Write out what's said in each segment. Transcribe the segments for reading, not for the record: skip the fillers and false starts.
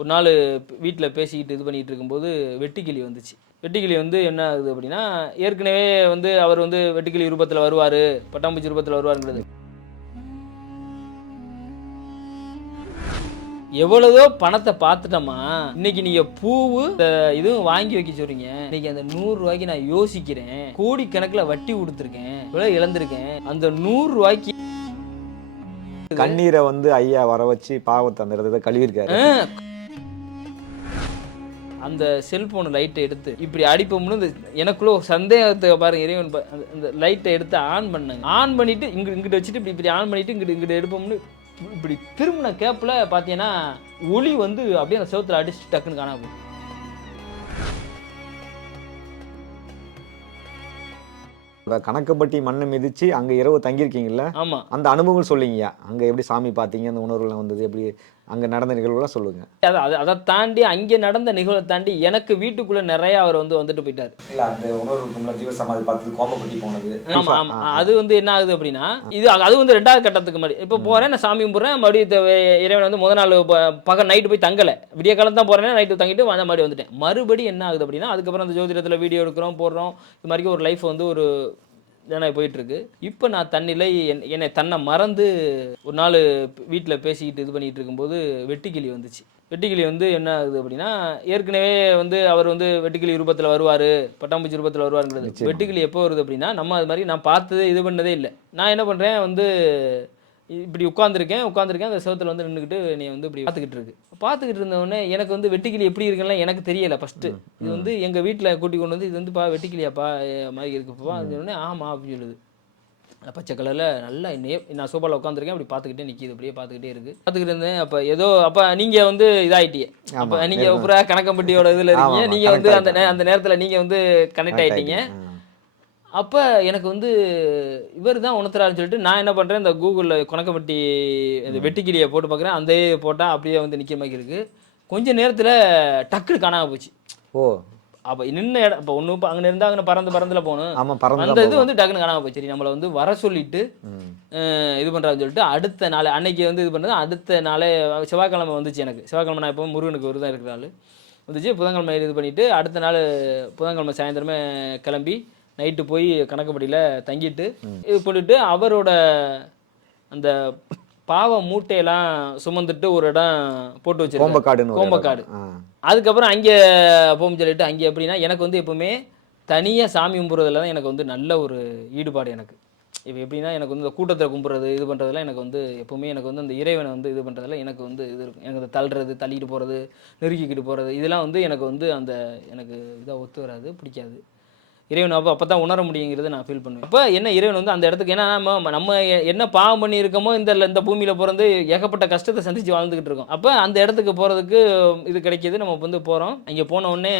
ஒரு நாள் வீட்டில் பேசிக்கிட்டு இது பண்ணிகிட்டு இருக்கும்போது வெட்டுக்கிளி வந்துச்சு. வெட்டுக்கிளி வந்து என்ன ஆகுது அப்படின்னா, ஏற்கனவே வந்து அவர் வந்து வெட்டுக்கிளி ரூபத்தில் வருவார், பட்டாம்பூச்சி ரூபத்தில் வருவாருங்கிறது. எவ்வளவோ பணத்தை பார்த்துட்டோமா, இன்னைக்கு நீங்க பூவு இதுவும் வாங்கி வைக்க சொல்றீங்க. இன்னைக்கு அந்த 100 ரூபாய்க்கு நான் யோசிக்கிறேன், கோடிக்கணக்கில் வட்டி கொடுத்துருக்கேன், இவ்வளோ இழந்திருக்கேன். அந்த 100 ரூபாய்க்கு கண்ணீரை வந்து ஐயா வர வச்சு பாவத்தை அந்த இடத்துல கழுவிருக்காரு. அந்த செல்போன் லைட்டை எடுத்து இப்படி அடிப்போம்னு எனக்குள்ள ஒரு சந்தேகத்தை பாருங்க, இறைவன் அந்த லைட்டை எடுத்து ஆன் பண்ணாங்க. ஆன் பண்ணிட்டு இங்கிட்ட வச்சுட்டு இப்படி ஆன் பண்ணிட்டு இங்கிட்ட எடுப்போம்னு இப்படி திரும்பின கேப்பில் பார்த்தீங்கன்னா ஒளி வந்து அப்படியே அந்த செவத்தில் அடிச்சுட்டு டக்குன்னு காணாம போகும். கணக்கப்பட்டி மண்ணை மிதிச்சு அங்க இரவு தங்கியிருக்கீங்கல்ல? ஆமா. அந்த அனுபவங்கள் சொல்லிங்கய்யா. அங்க எப்படி சாமி பார்த்தீங்க, அந்த உணர்வுலாம் வந்தது, எப்படி அங்க நடந்த நிகழ்வுலாம் சொல்லுங்க. அதை தாண்டி அங்கே நடந்த நிகழ்வை தாண்டி எனக்கு வீட்டுக்குள்ள நிறைய அவர் வந்து வந்துட்டு போயிட்டார். இல்ல அந்த உணர்வு ஜீவசமாதி பார்த்தது, கோம்பப்பட்டி போனது. ஆமா ஆமா. அது வந்து என்ன ஆகுது அப்படின்னா, அது வந்து 2வது கட்டத்துக்கு மாதிரி. இப்போ போறேன், நான் சாமி கும்பிட்றேன், மறுபடியும் இறைவன் வந்து முதல் நாள் பகல் நைட்டு போய் தங்கலை, விடிய காலம் தான் போறேன், நைட்டு தங்கிட்டு வந்த மாதிரி வந்துட்டேன். மறுபடி என்ன ஆகுது அப்படின்னா, அதுக்கப்புறம் அந்த ஜோதிடத்தில் வீடியோ எடுக்கிறோம், போடுறோம், இது மாதிரி ஒரு லைஃப் வந்து ஒரு போயிட்டுருக்கு. இப்போ நான் தன்னிலை என்னை தன்னை மறந்து ஒரு நாள் வீட்டில் பேசிக்கிட்டு இது பண்ணிகிட்டு இருக்கும்போது வெட்டுக்கிளி வந்துச்சு. வெட்டுக்கிளி வந்து என்ன ஆகுது அப்படின்னா, ஏற்கனவே வந்து அவர் வந்து வெட்டுக்கிளி ரூபத்தில் வருவார், பட்டாம்பூச்சி ரூபத்தில் வருவாருங்கிறது. வெட்டுக்கிளி எப்போ வருது அப்படின்னா, நம்ம அது மாதிரி நான் பார்த்ததே இது பண்ணதே இல்லை. நான் என்ன பண்ணுறேன் வந்து இப்படி உட்காந்துருக்கேன், அந்த செவத்தில் வந்து நின்றுக்கிட்டு நீ வந்து இப்படி பார்த்துக்கிட்டு இருந்தவொடனே எனக்கு வந்து வெட்டுக்கிளி எப்படி இருக்குன்னா எனக்கு தெரியலை ஃபஸ்ட்டு. இது வந்து எங்கள் வீட்டில் கூட்டி கொண்டு வந்து இது வந்து வெட்டுக்கிளியாப்பா மாதிரி இருக்குப்பா அப்படின்னே ஆமாம் அப்படின்னு சொல்லுது. பச்சை கலரில் நல்லா நான் சோஃபாவில் உட்காந்துருக்கேன், அப்படி பார்த்துக்கிட்டே நிற்கிது, அப்படியே பார்த்துக்கிட்டு இருந்தேன். அப்போ நீங்கள் வந்து இதாகிட்டீங்க, அப்போ நீங்கள் அப்புறம் கணக்கம்பட்டியோட இதில் இருக்கீங்க, நீங்கள் வந்து அந்த நேரத்தில் நீங்கள் வந்து கனெக்ட் ஆகிட்டீங்க. அப்போ எனக்கு வந்து இவர் தான் உணர்த்துறாருன்னு சொல்லிட்டு நான் என்ன பண்ணுறேன், இந்த கூகுளில் கணக்கம்பட்டி இந்த வெட்டுக்கிளியை போட்டு பார்க்குறேன். அந்த போட்டால் அப்படியே வந்து நிற்கிற மாதிரி இருக்குது. கொஞ்சம் நேரத்தில் டக்குன்னு காணாமல் போச்சு. ஓ, அப்போ நின்ன இடம் இப்போ ஒன்று அங்கே இருந்தால் அங்கே பறந்துல போகணும். அந்த இது வந்து டக்குன்னு காணாமல் போச்சு. சரி, நம்மளை வந்து வர சொல்லிட்டு இது பண்ணுறாருன்னு சொல்லிட்டு அடுத்த நாள் அன்னைக்கு வந்து இது பண்ணுறது. அடுத்த நாளே செவ்வாய்க்கிழமை வந்துச்சு. எனக்கு செவ்வாய்க்கிழமை நான் எப்போ முருகனுக்கு விரதம் இருக்கிற ஆள் வந்துச்சு. புதன்கிழமை இது பண்ணிவிட்டு அடுத்த நாள் புதன்கிழமை சாயந்தரமே கிளம்பி நைட்டு போய் கணக்கப்படியில் தங்கிட்டு இது பண்ணிட்டு அவரோட அந்த பாவ மூட்டையெல்லாம் சுமந்துட்டு ஒரு இடம் போட்டு வச்சிருக்கோம், கோம்பக்காடு. அதுக்கப்புறம் அங்கே போகும் சொல்லிட்டு அங்கே எப்படின்னா, எனக்கு வந்து எப்பவுமே தனியாக சாமி கும்பிட்றதுல தான் எனக்கு வந்து நல்ல ஒரு ஈடுபாடு. எனக்கு இப்போ எப்படின்னா, எனக்கு வந்து இந்த கூட்டத்தில் கும்பிட்றது இது பண்ணுறதுலாம் எனக்கு வந்து எப்பவுமே எனக்கு வந்து அந்த இறைவனை வந்து இது பண்ணுறதுல எனக்கு வந்து இது இருக்கும். எனக்கு அந்த தள்ளுறது, போகிறது, நெருக்கிக்கிட்டு போகிறது, இதெல்லாம் வந்து எனக்கு வந்து அந்த எனக்கு இதாக ஒத்து வராது, பிடிக்காது. இறைவன் அப்போ தான் உணர முடியுங்கிறத நான் ஃபீல் பண்ணுவேன். அப்போ என்ன இறைவன் வந்து அந்த இடத்துக்கு, ஏன்னா நம்ம என்ன பாவம் பண்ணியிருக்கோமோ இந்த பூமியில் பிறந்து ஏகப்பட்ட கஷ்டத்தை சந்தித்து வாழ்ந்துக்கிட்டு இருக்கோம். அப்போ அந்த இடத்துக்கு போகிறதுக்கு இது கிடைக்கிது, நம்ம வந்து போகிறோம். அங்கே போன உடனே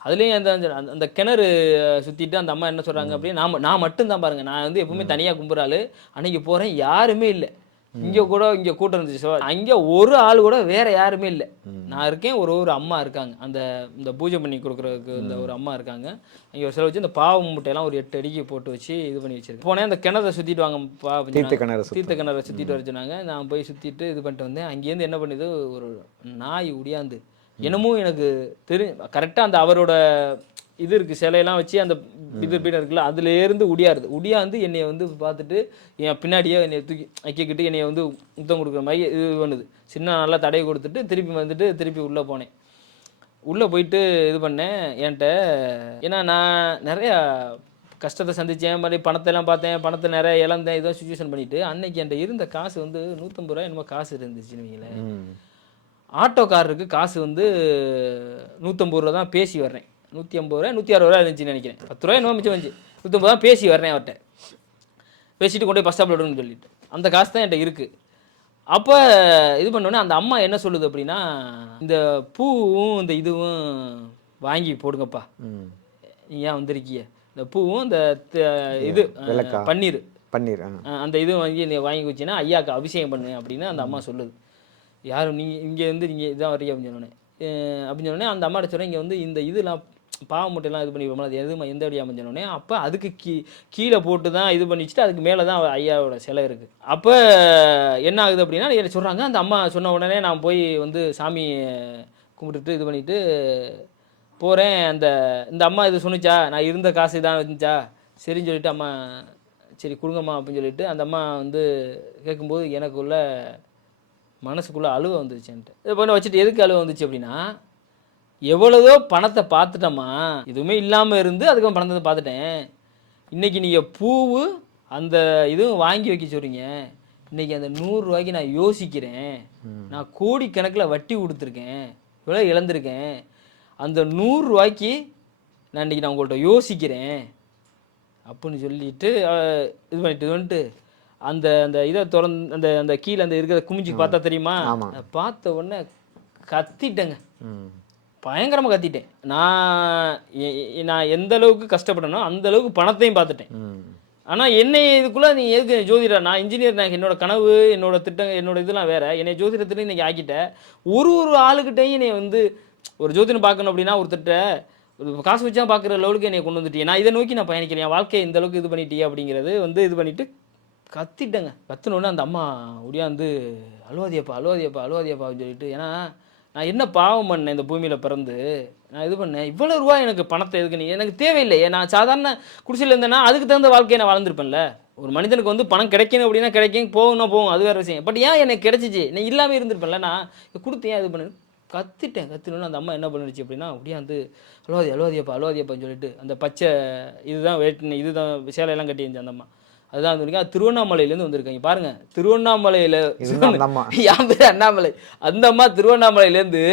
அதுலேயும் அந்த கிணறு சுற்றிட்டு அந்த அம்மா என்ன சொல்கிறாங்க அப்படின்னா, நான் மட்டும்தான் பாருங்கள், நான் வந்து எப்பவுமே தனியாக கும்பிட்றாள். அன்றைக்கி போகிறேன், யாருமே இல்லை. இங்கே கூட்டம் இருந்துச்சு. அங்கே ஒரு ஆள் கூட வேற யாருமே இல்லை. நான் இருக்கேன், ஒரு அம்மா இருக்காங்க, இந்த பூஜை பண்ணி கொடுக்குறதுக்கு இந்த ஒரு அம்மா இருக்காங்க. அங்கே ஒரு சில வச்சு இந்த பாவ மூட்டையெல்லாம் ஒரு 8 அடிக்கு போட்டு வச்சு இது பண்ணி வச்சிருக்கேன். போனேன், அந்த கிணறை சுற்றிட்டு வாங்க, தீர்த்த கிணறை சுற்றிட்டு வர சொன்னாங்க. நான் போய் சுற்றிட்டு இது பண்ணிட்டு வந்தேன். அங்கேருந்து என்ன பண்ணுது, ஒரு நாய் உடியாந்து என்னமோ எனக்கு கரெக்டாக அந்த அவரோட இது இருக்குது, சிலையெல்லாம் வச்சு அந்த இது பீடம் இருக்குல்ல, அதுலேருந்து உடியாந்து என்னை வந்து பார்த்துட்டு என் பின்னாடியே என்னை தூக்கி அக்கிக்கிட்டு என்னை வந்து முத்தம் கொடுக்குற மாதிரி இது பண்ணுது. சின்ன நல்லா தடவை கொடுத்துட்டு திருப்பி உள்ளே போனேன். உள்ளே போயிட்டு இது பண்ணேன் என்கிட்ட. ஏன்னா நான் நிறையா கஷ்டத்தை சந்தித்தேன், மாதிரி பணத்தெல்லாம் பார்த்தேன், பணத்தை நிறைய இழந்தேன், இதோ சுச்சுவேஷன் பண்ணிவிட்டு அன்னைக்கு என்கிட்ட இருந்த காசு வந்து 150 ரூபா என்னமோ காசு இருந்துச்சுன்னு வைங்களேன். ஆட்டோக்காரருக்கு காசு வந்து 150 ரூபா தான் பேசி வர்றேன். 150 ரூபா 160 ரூபா இருந்துச்சுன்னு நினைக்கிறேன். 10 ரூபா என்னமோ மிச்சம் வந்துச்சு. 150 தான் பேசி வரேன் அவர்கிட்ட. பேசிட்டு கொண்டு போய் பஸ் ஸ்டாப்பில் விடணும்னு சொல்லிட்டு அந்த காசு தான் என்கிட்ட இருக்குது. அப்போ இது பண்ணோன்னே அந்த அம்மா என்ன சொல்லுது அப்படின்னா, இந்த பூவும் இந்த இதுவும் வாங்கி போடுங்கப்பா, நீ ஏன் வந்திருக்கிய, இந்த பூவும் இந்த இது பன்னீர் அந்த இது வாங்கி வச்சின்னா ஐயாவுக்கு அபிஷேகம் பண்ணுவேன் அப்படின்னு அந்த அம்மா சொல்லுது. யாரும் நீங்கள் இங்கே வந்து நீங்கள் இதான் வரீங்க அப்படின்னு சொன்னோன்னே அந்த அம்மாட்ட சொல்கிறேன், இங்கே வந்து இந்த இதெல்லாம் பாவ மூட்டையெல்லாம் இது பண்ணி அது எதுவும் எந்த வழியாக அமைஞ்சனோடனே அப்போ அதுக்கு கீழே போட்டு தான் இது பண்ணி வச்சுட்டு அதுக்கு மேலே தான் ஐயாவோட சிலை இருக்குது. அப்போ என்ன ஆகுது அப்படின்னா என்ன சொல்கிறாங்க, அந்த அம்மா சொன்ன உடனே நான் போய் வந்து சாமி கும்பிட்டுட்டு இது பண்ணிவிட்டு போகிறேன். இந்த அம்மா இது சொன்னிச்சா, நான் இருந்த காசு தான் இருந்துச்சா, சரின்னு சொல்லிட்டு அம்மா சரி கொடுங்கம்மா அப்படின்னு சொல்லிட்டு அந்த அம்மா வந்து கேட்கும்போது எனக்குள்ள மனசுக்குள்ளே அழுவ வந்துருச்சுன்ட்டு. இதை பண்ண வச்சுட்டு எதுக்கு அழுவ வந்துச்சு அப்படின்னா, எவ்வளோதோ பணத்தை பார்த்துட்டோம்மா, எதுவுமே இல்லாமல் இருந்து அதுக்கப்புறம் பணத்தை பார்த்துட்டேன். இன்றைக்கி நீங்கள் பூவு அந்த இதுவும் வாங்கி வைக்க சொல்கிறீங்க, இன்றைக்கி அந்த 100 ரூபாய்க்கு நான் யோசிக்கிறேன். நான் கோடிக்கணக்கில் வட்டி கொடுத்துருக்கேன், இவ்வளோ இழந்திருக்கேன். அந்த 100 ரூபாய்க்கு நான் இன்றைக்கி நான் உங்கள்கிட்ட யோசிக்கிறேன் அப்படின்னு சொல்லிட்டு இது பண்ணிட்டு வந்துட்டு அந்த அந்த இதை திறந்து அந்த அந்த கீழே அந்த இருக்கிற குமிஞ்சி பார்த்தா தெரியுமா, பார்த்த உடனே கத்திட்டேங்க, பயங்கரமாக கத்திட்டேன். நான் எந்த அளவுக்கு கஷ்டப்பட்டேனோ அந்த அளவுக்கு பணத்தையும் பார்த்துட்டேன். ஆனால் என்னை இதுக்குள்ளே நீ எதுக்கு ஜோதிடர், நான் இன்ஜினியர், நான் என்னோட கனவு என்னோட திட்டம் என்னோட இதெல்லாம் வேறு, என்னை ஜோதிடத்துலேயும் இன்றைக்கி ஆக்கிட்டேன். ஒரு ஆளுக்கிட்டையும் என்னை வந்து ஒரு ஜோதிடம் பார்க்கணும் அப்படின்னா ஒருத்தட்ட ஒரு காசு வச்சா பார்க்குற லெவலுக்கு என்னை கொண்டு வந்துட்டேன். நான் இதை நோக்கி நான் பயணிக்கிறேன், என் வாழ்க்கையை இந்த அளவுக்கு இது பண்ணிட்டே அப்படிங்கிறது வந்து இது பண்ணிவிட்டு கத்திட்டேங்க. கத்துனோடனே அந்த அம்மா ஒடியாந்து அழுவாதியப்பா அப்படின்னு சொல்லிட்டு, ஏன்னா நான் என்ன பாவம் பண்ணேன் இந்த பூமியில் பிறந்து, நான் இது பண்ணேன், இவ்வளோ ரூபா எனக்கு பணத்தை எதுக்கு, நீ எனக்கு தேவையில்லையே, நான் சாதாரண குடிசையில் இருந்தேன்னா அதுக்கு தகுந்த வாழ்க்கையை நான் வாழ்ந்துருப்பேன்ல. ஒரு மனிதனுக்கு வந்து பணம் கிடைக்கணும் அப்படின்னா கிடைக்கும், போகும், அது வேறு விஷயம். பட் ஏன் எனக்கு கிடைச்சிச்சு, நீ இல்லாமல் இருந்திருப்பேன்ல, நான் கொடுத்தேன் இது பண்ணு கத்தினோன்னு அந்த அம்மா என்ன பண்ணிடுச்சு அப்படின்னா, அப்படியே வந்து அழுவாதியப்பான்னு சொல்லிட்டு அந்த பச்சை இதுதான் இதுதான் சேலையெல்லாம் கட்டி இருந்துச்சு அந்த அம்மா. அதுதான் வந்து திருவண்ணாமலையிலேருந்து வந்திருக்காங்க பாருங்க. திருவண்ணாமலையில் என் பேர் அண்ணாமலை, அந்த அம்மா திருவண்ணாமலையிலேருந்து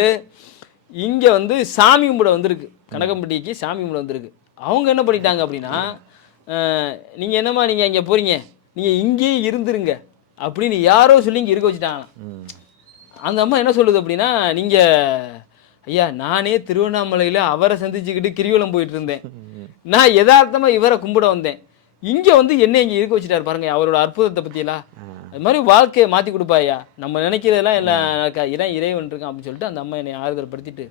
இங்கே வந்து சாமி கும்பிட வந்திருக்கு, கனகம்பட்டிக்கு சாமி கும்பிட வந்திருக்கு. அவங்க என்ன பண்ணிட்டாங்க அப்படின்னா, நீங்கள் என்னம்மா நீங்கள் இங்கே போகிறீங்க, நீங்கள் இங்கேயே இருந்துருங்க அப்படின்னு யாரோ சொல்லி இங்கே இருக்க வச்சுட்டாங்களாம். அந்த அம்மா என்ன சொல்லுது அப்படின்னா, நீங்கள் ஐயா நானே திருவண்ணாமலையில் அவரை சந்திச்சுக்கிட்டு கிரிவலம் போயிட்டு இருந்தேன், நான் யதார்த்தமாக இவரை கும்பிட வந்தேன், இங்கே வந்து என்ன இங்கே இருக்க வச்சுட்டாரு பாருங்க, அவரோட அற்புதத்தை பற்றியெல்லாம். அது மாதிரி வாழ்க்கையை மாற்றி கொடுப்பாயா, நம்ம நினைக்கிறதெல்லாம் எல்லாம் இறைவன் இருக்கான் அப்படின்னு சொல்லிட்டு அந்த அம்மா என்னை ஆறுதல் படுத்திட்டு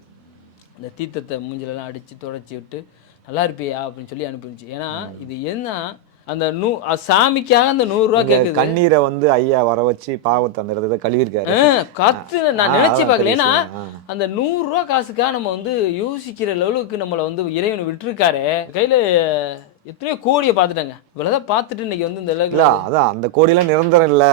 அந்த தீர்த்தத்தை மூஞ்சிலெல்லாம் அடித்து தொடச்சி விட்டு நல்லா இருப்பியா அப்படின்னு சொல்லி அனுப்பிச்சு. ஏன்னா இது என்ன, அந்த சாமிக்காக அந்த 100 ரூபா கேட்குது, கண்ணீரை வந்து ஐயா வர வச்சு பாவத்தை அந்த இடத்துல கழுவிருக்காரு. கத்து நான் நினைச்சு பார்க்கல. ஏன்னா அந்த 100 ரூபா காசுக்காக நம்ம வந்து யோசிக்கிற லெவலுக்கு நம்மளை வந்து இறைவனை விட்டுருக்காரு. கையில எத்தனையோ கோடியை பார்த்துட்டாங்க, இவ்வளவுதான் பார்த்துட்டு இன்னைக்கு வந்து இந்த அளவுக்கு அதான் அந்த கோடியெல்லாம் நிரந்தரம் இல்லை.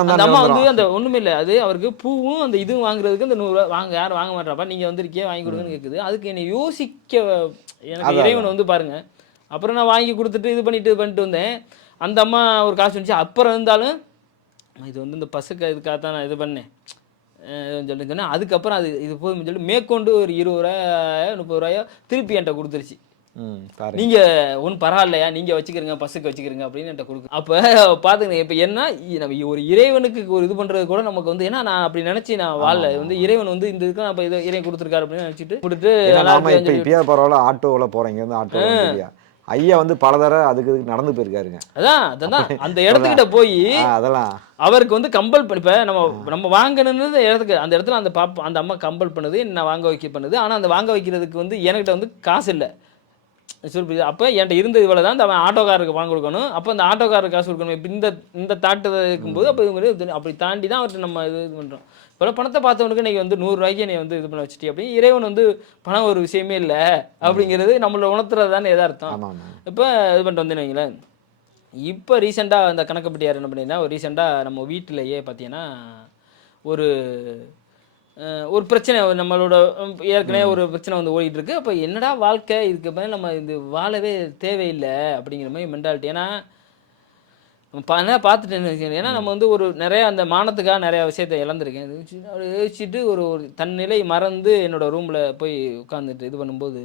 அந்த அம்மா வந்து அந்த ஒண்ணுமே இல்லை, அது அவருக்கு பூவும் அந்த இதுவும் வாங்குறதுக்கு அந்த 100 ரூபா வாங்க யாரும் வாங்க மாட்டாப்பா, நீங்க வந்திருக்கே வாங்கி கொடுங்கன்னு கேட்குது. அதுக்கு என்னை யோசிக்க எனக்கு இறைவன் வந்து பாருங்க. அப்புறம் நான் வாங்கி கொடுத்துட்டு இது பண்ணிட்டு வந்தேன். அந்த அம்மா ஒரு காசு வந்துச்சு. அப்புறம் இருந்தாலும் இது வந்து இந்த பசுக்கு இதுக்காக தான் நான் இது பண்ணேன் சொல்லிட்டு சொன்னேன். அதுக்கப்புறம் அது இது போதும்னு சொல்லிட்டு மேற்கொண்டு ஒரு 20 ரூபாயோ 30 ரூபாயோ திருப்பி என்கிட்ட கொடுத்துருச்சு. நீங்க ஒன்றும் பரவாயில்லையா, நீங்க வச்சுக்கிறீங்க, பசுக்கு வச்சுக்கிறீங்க அப்படின்னு என்கிட்ட கொடுக்கு. அப்போ பார்த்துங்க, இப்போ என்ன நம்ம ஒரு இறைவனுக்கு ஒரு இது பண்றது கூட நமக்கு வந்து, ஏன்னா நான் அப்படி நினைச்சு நான் வாழல, வந்து இறைவன் வந்து இந்த இதுக்கு நம்ம இதை இறைவன் கொடுத்துருக்காரு அப்படின்னு நினைச்சிட்டு கொடுத்துட்டு பரவாயில்ல ஆட்டோவில் போறீங்க வந்து ஆட்டோ ஐயா வந்து பல தடவை அதுக்கு நடந்து போயிருக்காருங்க. அதான் அந்த இடத்துக்கிட்ட போய் அதெல்லாம் அவருக்கு வந்து கம்பல் பண்ணி, இப்போ நம்ம வாங்கணுன்னு இடத்துக்கு அந்த இடத்துல அந்த அம்மா கம்பல் பண்ணுது, என்ன வாங்க வைக்க பண்ணுது. ஆனால் அந்த வாங்க வைக்கிறதுக்கு வந்து என்கிட்ட வந்து காசு இல்லை சொல்லி, அப்போ என்கிட்ட இருந்தது இவ்வளோ தான், அவன் ஆட்டோக்காரருக்கு வாங்க கொடுக்கணும், அப்போ அந்த ஆட்டோக்காரருக்கு காசு கொடுக்கணும். இப்போ இந்த தாட்டு இருக்கும்போது அப்போ அப்படி தாண்டி தான் அவர்கிட்ட நம்ம இது பண்ணுறோம். இப்போ பணத்தை பார்த்தவனுக்கு இன்றைக்கி வந்து 100 ரூபாய்க்கு என்னை வந்து இது பண்ண வச்சுட்டு அப்படி இறைவன் வந்து பணம் ஒரு விஷயமே இல்லை அப்படிங்கிறது நம்மளை உணர்த்துறது தானே எதார்த்தம். இப்போ இது பண்ணிட்டு வந்தேன்னு வைங்களேன். இப்போ ரீசெண்டாக அந்த கணக்கப்பட்டியார் என்ன பண்ணிங்கன்னா, ஒரு ரீசெண்டாக நம்ம வீட்டிலேயே பார்த்தீங்கன்னா ஒரு பிரச்சனை, நம்மளோட ஏற்கனவே ஒரு பிரச்சனை வந்து ஓடிட்டு இருக்கு. அப்போ என்னடா வாழ்க்கை, இதுக்கு மேலே நம்ம இது வாழவே தேவையில்லை அப்படிங்கிற மாதிரி மென்டாலிட்டி. ஏன்னா என்ன பார்த்துட்டேன்னு வச்சுக்கோங்க. ஏன்னா நம்ம வந்து ஒரு நிறைய அந்த மானத்துக்காக நிறையா விஷயத்தை இழந்திருக்கேன். யோசிச்சுட்டு ஒரு தன்னிலை மறந்து என்னோட ரூமில் போய் உட்காந்துட்டு இது பண்ணும்போது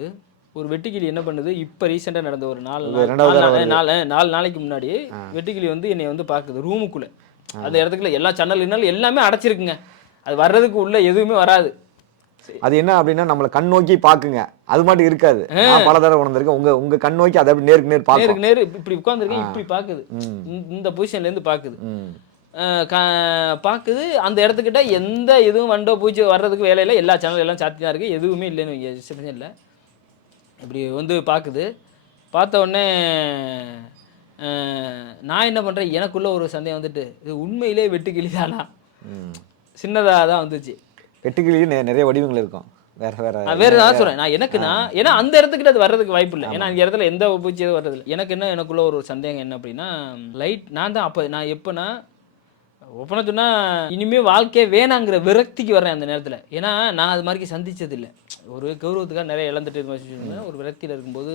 ஒரு வெட்டுக்கிளி என்ன பண்ணுது, இப்போ ரீசெண்டாக நடந்த ஒரு 4 நாளைக்கு முன்னாடி வெட்டுக்கிளி வந்து என்னை வந்து பார்க்குது ரூமுக்குள்ளே. அந்த இடத்துக்குள்ள எல்லா சேனல் எல்லாமே அடைச்சிருக்குங்க, அது வர்றதுக்கு உள்ள எதுவுமே வராது. அது என்ன அப்படின்னா நம்மளை கண் நோக்கி பாக்குங்க, அது மட்டும் இருக்காது. நான் பல தடவை உணர்ந்திருக்கேன், உங்க கண் நோக்கி அதை நேருக்கு நேர் இப்படி உட்கார்ந்துருக்கேன், இப்படி பாக்குது, இந்த பொசிஷன்ல இருந்து பாக்குது. பாக்குது அந்த இடத்துக்கிட்ட எந்த இதுவும் வண்டோ பூச்சி வர்றதுக்கு வேலையில எல்லா சேனல் எல்லாம் சாத்தி தான் இருக்கு, எதுவுமே இல்லைன்னு இல்லை. இப்படி வந்து பார்க்குது. பார்த்த உடனே நான் என்ன பண்ணுறேன், எனக்குள்ள ஒரு சந்தேகம் வந்துட்டு, இது உண்மையிலே வெட்டுக்கிளி தானா? சின்னதாக தான் வந்துச்சு. வெட்டுக்கிளி நிறைய வடிவங்கள் இருக்கும், வேற நான் சொல்றேன். நான் எனக்குன்னா, ஏன்னா அந்த இடத்துக்கிட்ட அது வர்றதுக்கு வாய்ப்பு இல்லை. ஏன்னா அந்த இடத்துல எந்த பூச்சி எதுவும் வர்றது இல்லை. எனக்குள்ள ஒரு சந்தேகம் என்ன அப்படின்னா, லைட் நான் தான் அப்போ நான் எப்போனா ஒப்பனை சொன்னால் இனிமேல் வாழ்க்கையே வேணாங்கிற விரக்திக்கு வரேன் அந்த நேரத்தில். ஏன்னா நான் அது மாதிரி சந்திச்சது இல்லை. ஒரு கௌரவத்துக்காக நிறைய இழந்துட்டு இது மாதிரி ஒரு விரக்தியில் இருக்கும்போது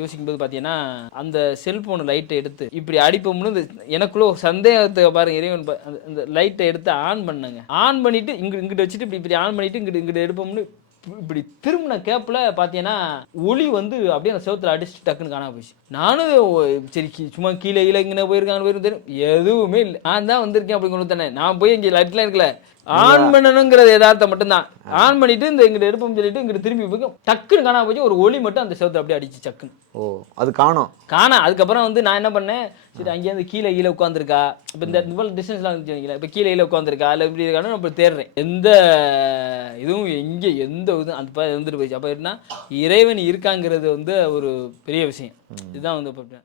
யோசிக்கும்போது பார்த்தீங்கன்னா, அந்த செல்ஃபோன் லைட்டை எடுத்து இப்படி அடிப்போம்னு எனக்குள்ள ஒரு சந்தேகத்தை பாருங்க, இறைவன் அந்த லைட்டை எடுத்து ஆன் பண்ணங்க. ஆன் பண்ணிட்டு இங்கிட்ட வச்சுட்டு இப்படி ஆன் பண்ணிட்டு இங்கிட்ட எடுப்போம்னு இப்படி திரும்பின கேப்பில் பார்த்தீங்கன்னா ஒளி வந்து அப்படியே அந்த செவத்தில் அடிச்சுட்டு டக்குன்னு காணாம போயிடுச்சு. நானும் சரி சும்மா கீழே இங்கே போயிருக்கான்னு போயிருந்தேன், எதுவுமே இல்லை. நான் தான் வந்திருக்கேன் அப்படிங்கிறது தானே. நான் போய் இங்கே லைட்லாம் இருக்கல, ஆன் பண்ணணுங்கிறது யதார்த்தம் மட்டும்தான். ஆன் பண்ணிட்டு இந்த இங்கிட்ட எடுப்போம் சொல்லிட்டு இங்கிட்ட திரும்பி போய் டக்குன்னு காணாம போச்சு. ஒரு ஒளி மட்டும் அந்த செவத்தை அப்படியே அடிச்சு டக்குன்னு. ஓ, அது காணோம். அதுக்கப்புறம் வந்து நான் என்ன பண்ணேன், சரி அங்கேயிருந்து கீழே உட்காந்துருக்கா, இப்போ இந்த டிஸ்டன்ஸ்லாம் இருந்துச்சு, இப்போ கீழே உட்காந்துருக்கா இல்லை இப்படி இருக்கானு நான் இப்போ தேடுறேன். எந்த இதுவும் எங்கே எந்த இதுவும் அந்த இருந்துட்டு போயிடுச்சு. அப்போ என்ன, இறைவன் இருக்காங்கிறது வந்து ஒரு பெரிய விஷயம். இதுதான் வந்து இப்போ